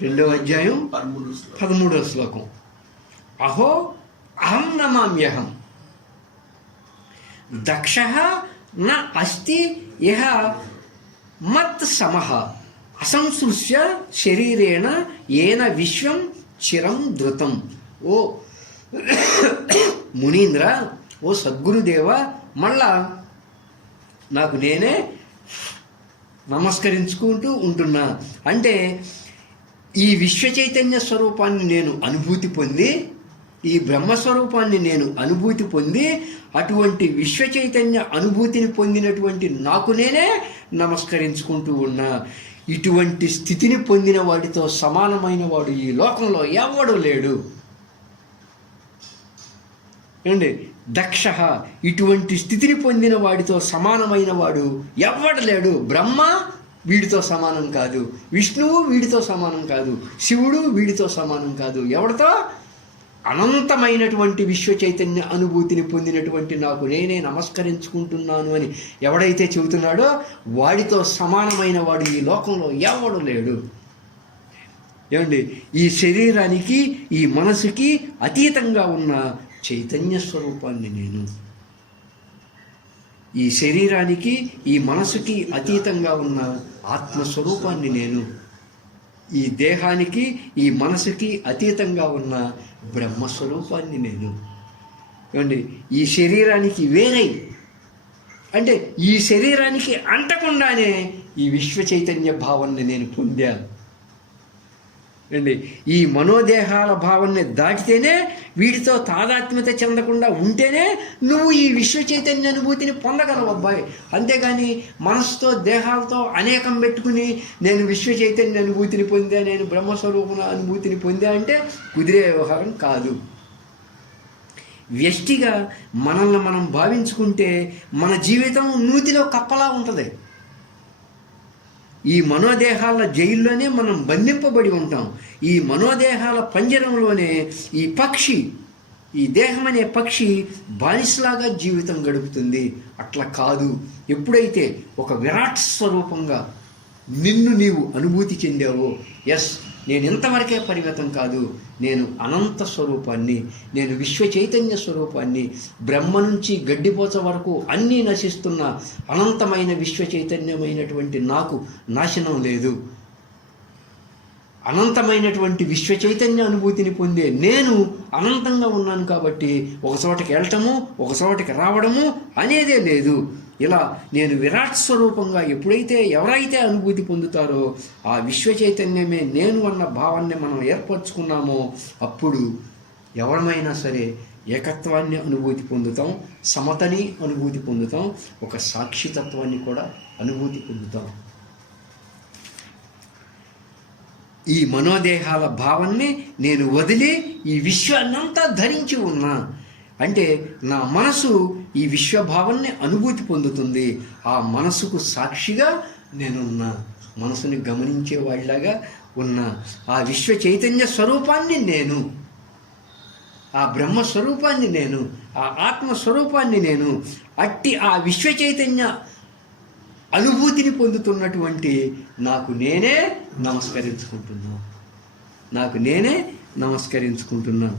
2వ అధ్యాయం 13వ శ్లోకం. అహో అహం నమామ్యహం దక్షః న అస్తి ఇహ మత్ సమః అసంసృశ్య శరీరేణ ఏన విశ్వం చిరం ధృతం. ఓ మునీంద్ర, ఓ సద్గురుదేవ, మళ్ళా నాకు నేనే నమస్కరించుకుంటూ ఉంటున్నా. అంటే ఈ విశ్వ చైతన్య స్వరూపాన్ని నేను అనుభూతి పొంది, ఈ బ్రహ్మస్వరూపాన్ని నేను అనుభూతి పొంది, అటువంటి విశ్వ చైతన్య అనుభూతిని పొందినటువంటి నాకు నేనే నమస్కరించుకుంటూ ఉన్నా. ఇటువంటి స్థితిని పొందిన వాడితో సమానమైన వాడు ఈ లోకంలో ఎవడు లేడు. ఏమండి, దక్ష, ఇటువంటి స్థితిని పొందిన వాడితో సమానమైన వాడు ఎవడు లేడు. బ్రహ్మ వీడితో సమానం కాదు, విష్ణువు వీడితో సమానం కాదు, శివుడు వీడితో సమానం కాదు. ఎవడితో? అనంతమైనటువంటి విశ్వ చైతన్య అనుభూతిని పొందినటువంటి నాకు నేనే నమస్కరించుకుంటున్నాను అని ఎవడైతే చెబుతున్నాడో వాడితో సమానమైన వాడు ఈ లోకంలో ఎవడు లేడు. ఏమండి, ఈ శరీరానికి ఈ మనసుకి అతీతంగా ఉన్న చైతన్య స్వరూపాన్ని నేను, ఈ శరీరానికి ఈ మనసుకి అతీతంగా ఉన్న ఆత్మస్వరూపాన్ని నేను, ఈ దేహానికి ఈ మనసుకి అతీతంగా ఉన్న బ్రహ్మస్వరూపాన్ని నేను. ఏమండి, ఈ శరీరానికి వేరై, అంటే ఈ శరీరానికి అంటకుండానే ఈ విశ్వ చైతన్య భావాన్ని నేను పొందాను. అండి, ఈ మనోదేహాల భావాన్ని దాటితేనే, వీటితో తాదాత్మ్యత చెందకుండా ఉంటేనే నువ్వు ఈ విశ్వ చైతన్య అనుభూతిని పొందగలవు అబ్బాయి. అంతేగాని మనసుతో దేహాలతో అనేకం పెట్టుకుని నేను విశ్వ చైతన్య అనుభూతిని పొందా, నేను బ్రహ్మస్వరూపణ అనుభూతిని పొందా అంటే కుదిరే వ్యవహారం కాదు. వ్యష్టిగా మనల్ని మనం భావించుకుంటే మన జీవితం నూతిలో కప్పలా ఉంటుంది. ఈ మనోదేహాల జైల్లోనే మనం బంధింపబడి ఉంటాం. ఈ మనోదేహాల పంజరంలోనే ఈ పక్షి, ఈ దేహం అనే పక్షి బానిసలాగా జీవితం గడుపుతుంది. అట్లా కాదు. ఎప్పుడైతే ఒక విరాట్ స్వరూపంగా నిన్ను నీవు అనుభూతి చెందావో, ఎస్, నేను ఇంతవరకే పరిమితం కాదు, నేను అనంత స్వరూపాన్ని, నేను విశ్వ చైతన్య స్వరూపాన్ని, బ్రహ్మ నుంచి గడ్డిపోచ వరకు అన్నీ నశిస్తున్న అనంతమైన విశ్వ చైతన్యమైనటువంటి నాకు నాశనం లేదు. అనంతమైనటువంటి విశ్వ చైతన్య అనుభూతిని పొందే నేను అనంతంగా ఉన్నాను. కాబట్టి ఒక చోటకి వెళ్ళటము, ఒక చోటకి రావడము అనేదే లేదు. ఇలా నేను విరాట్ స్వరూపంగా ఎప్పుడైతే ఎవరైతే అనుభూతి పొందుతారో ఆ విశ్వ చైతన్యమే నేను అన్న భావాన్ని మనం ఏర్పరచుకున్నామో అప్పుడు ఎవరమైనా సరే ఏకత్వాన్ని అనుభూతి పొందుతాం, సమతని అనుభూతి పొందుతాం, ఒక సాక్షితత్వాన్ని కూడా అనుభూతి పొందుతాం. ఈ మనోదేహాల భావాన్ని నేను వదిలి ఈ విశ్వాన్నంతా ధరించి ఉన్నా అంటే నా మనసు ఈ విశ్వభావాన్ని అనుభూతి పొందుతుంది. ఆ మనసుకు సాక్షిగా నేనున్నా, మనసుని గమనించే వాళ్ళలాగా ఉన్నా. ఆ విశ్వ చైతన్య స్వరూపాన్ని నేను, ఆ బ్రహ్మస్వరూపాన్ని నేను, ఆ ఆత్మస్వరూపాన్ని నేను. అట్టి ఆ విశ్వ చైతన్య అనుభూతిని పొందుతున్నటువంటి నాకు నేనే నమస్కరించుకుంటున్నా, నాకు నేనే నమస్కరించుకుంటున్నా.